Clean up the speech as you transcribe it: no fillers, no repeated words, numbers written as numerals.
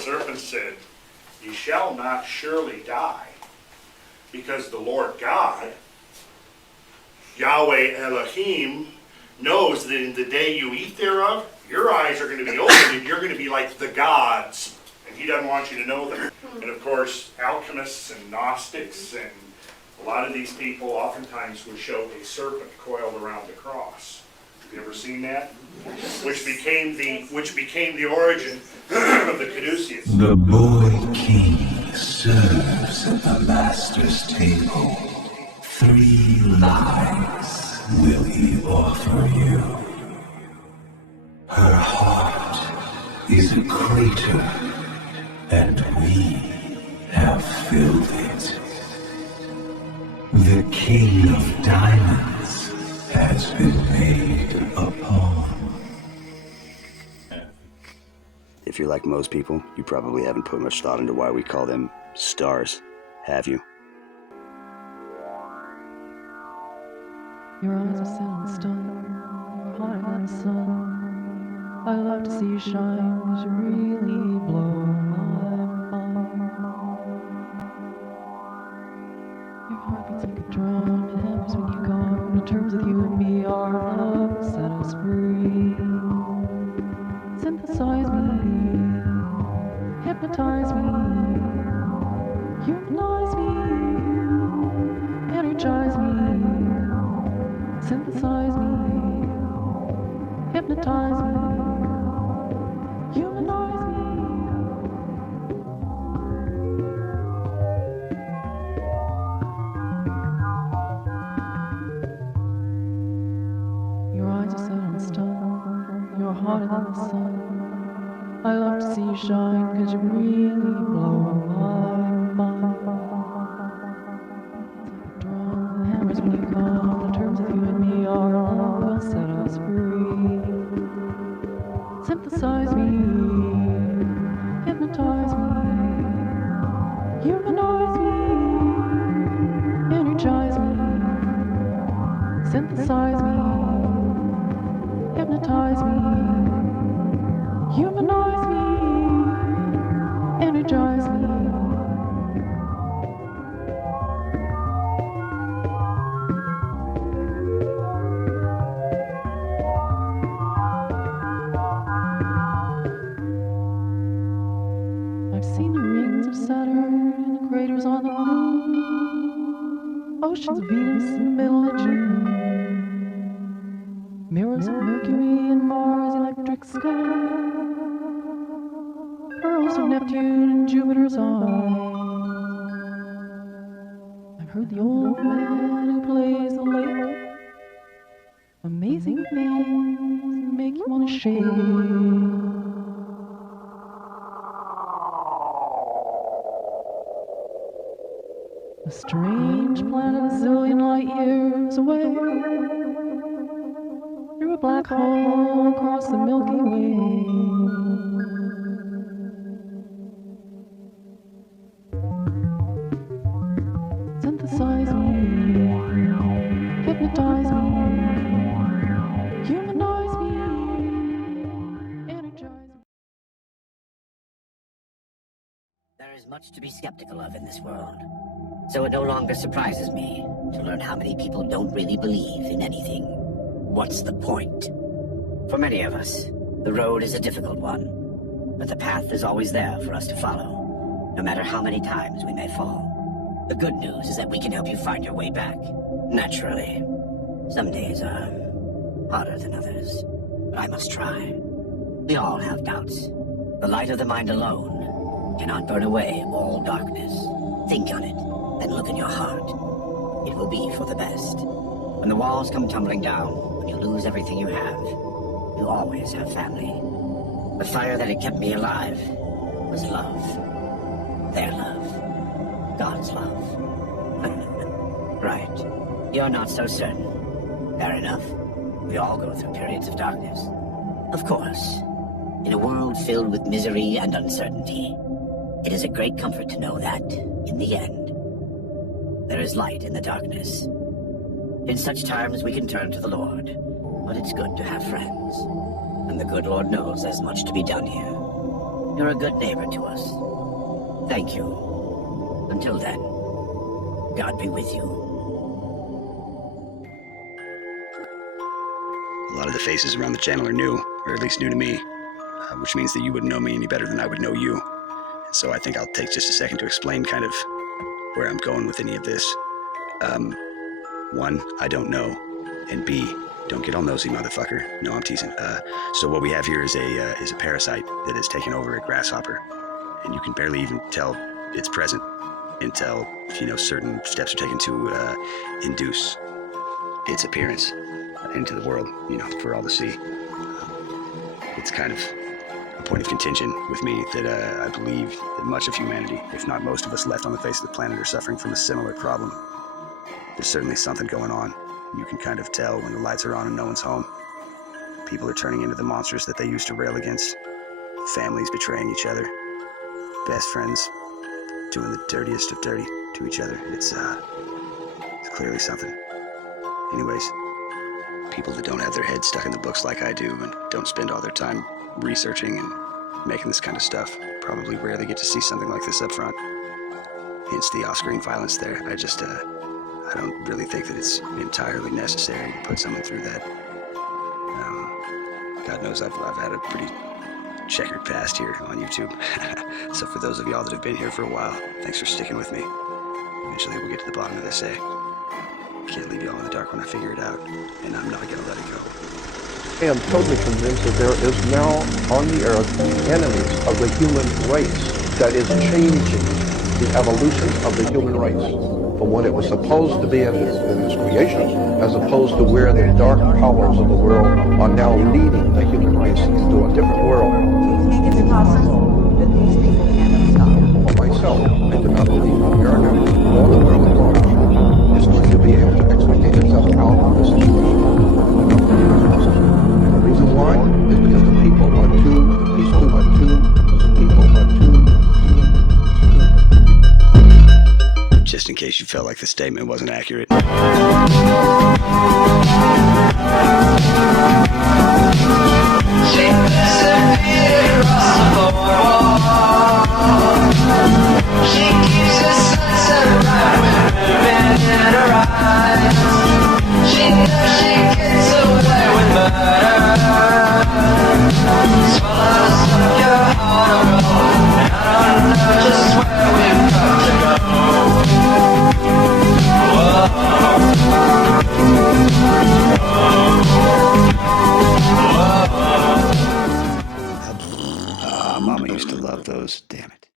serpent said, "You shall not surely die, because the Lord God, Yahweh Elohim, knows that in the day you eat thereof, your eyes are going to be opened and you're going to be like the gods." And he doesn't want you to know them. And of course, alchemists and Gnostics and a lot of these people oftentimes would show a serpent coiled around the cross. Have you ever seen that? Which became the origin of the caduceus. The boy king serves at the master's table. 3 lies will he offer you. Her heart is a crater, and we have filled it. The king of diamonds has been made a pawn. If you're like most people, you probably haven't put much thought into why we call them stars, have you? Your eyes are set in stone, hotter than the sun. I love to see you shine, 'cause you really blow my mind. Your heart beats like a drum, it hammers when you come to terms with you and me. Our love set us free. Synthesize me, hypnotize me, humanize me, energize me. Synthesize me, hypnotize me, humanize me. Your eyes are set on stone, you're hotter than the sun. I love to see you shine, 'cause you really blow my mind. Drum hammers when you come to terms with you and me. Our love will set us free. Synthesize me, hypnotize me, humanize me, energize me. Synthesize me, hypnotize me, humanize me, energize me. I've seen the rings of Saturn and the craters on the moon, oceans of Venus in the middle of June, mirrors of Mercury and Mars' electric sky, pearls of Neptune and Jupiter's eyes. I've heard the old man who plays the lake, amazing things make you want to shake. A strange planet a zillion light years away, through a black hole across the Milky Way. Synthesize me, hypnotize me, humanize me, energize me. There is much to be skeptical of in this world, so it no longer surprises me to learn how many people don't really believe in anything. What's the point? For many of us, the road is a difficult one, but the path is always there for us to follow, no matter how many times we may fall. The good news is that we can help you find your way back, naturally. Some days are harder than others, but I must try. We all have doubts. The light of the mind alone cannot burn away all darkness. Think on it, then look in your heart. It will be for the best. When the walls come tumbling down, when you lose everything you have, you always have family. The fire that had kept me alive was love. Their love. God's love. Right. You're not so certain. Fair enough. We all go through periods of darkness. Of course. In a world filled with misery and uncertainty, it is a great comfort to know that, in the end, there is light in the darkness. In such times we can turn to the Lord, but it's good to have friends. And the good Lord knows there's much to be done here. You're a good neighbor to us. Thank you. Until then, God be with you. A lot of the faces around the channel are new, or at least new to me, which means that you wouldn't know me any better than I would know you. And so I think I'll take just a second to explain kind of where I'm going with any of this. One, I don't know, and B, don't get all nosy, motherfucker. No, I'm teasing. So what we have here is a parasite that has taken over a grasshopper, and you can barely even tell it's present until certain steps are taken to induce its appearance into the world, for all to see. It's kind of a point of contention with me that I believe that much of humanity, if not most of us left on the face of the planet, are suffering from a similar problem. There's certainly something going on. You can kind of tell when the lights are on and no one's home. People are turning into the monsters that they used to rail against. Families betraying each other. Best friends doing the dirtiest of dirty to each other. It's clearly something. Anyways, people that don't have their heads stuck in the books like I do and don't spend all their time researching and making this kind of stuff probably rarely get to see something like this up front. Hence the off-screen violence there. I don't really think that it's entirely necessary to put someone through that. God knows I've had a pretty checkered past here on YouTube. So for those of y'all that have been here for a while, thanks for sticking with me. Eventually we'll get to the bottom of this, Can't leave y'all in the dark when I figure it out, and I'm not gonna let it go. I am totally convinced that there is now on the earth enemies of the human race that is changing the evolution of the human race from what it was supposed to be in its creation, as opposed to where the dark powers of the world are now leading the human race into a different world. Do you think it's possible that these people can be stopped? For myself, I do not believe America or the world at large is going to be able to extricate itself out of this situation. And the reason why is because the people are too peaceful, people are too Just in case you felt like the statement wasn't accurate. She keeps the sunset right with ribbon in her eyes. She knows she gets away with murder. Swallows up your heart of gold, and I don't know just where we've got to go. Mama used to love those. Damn it.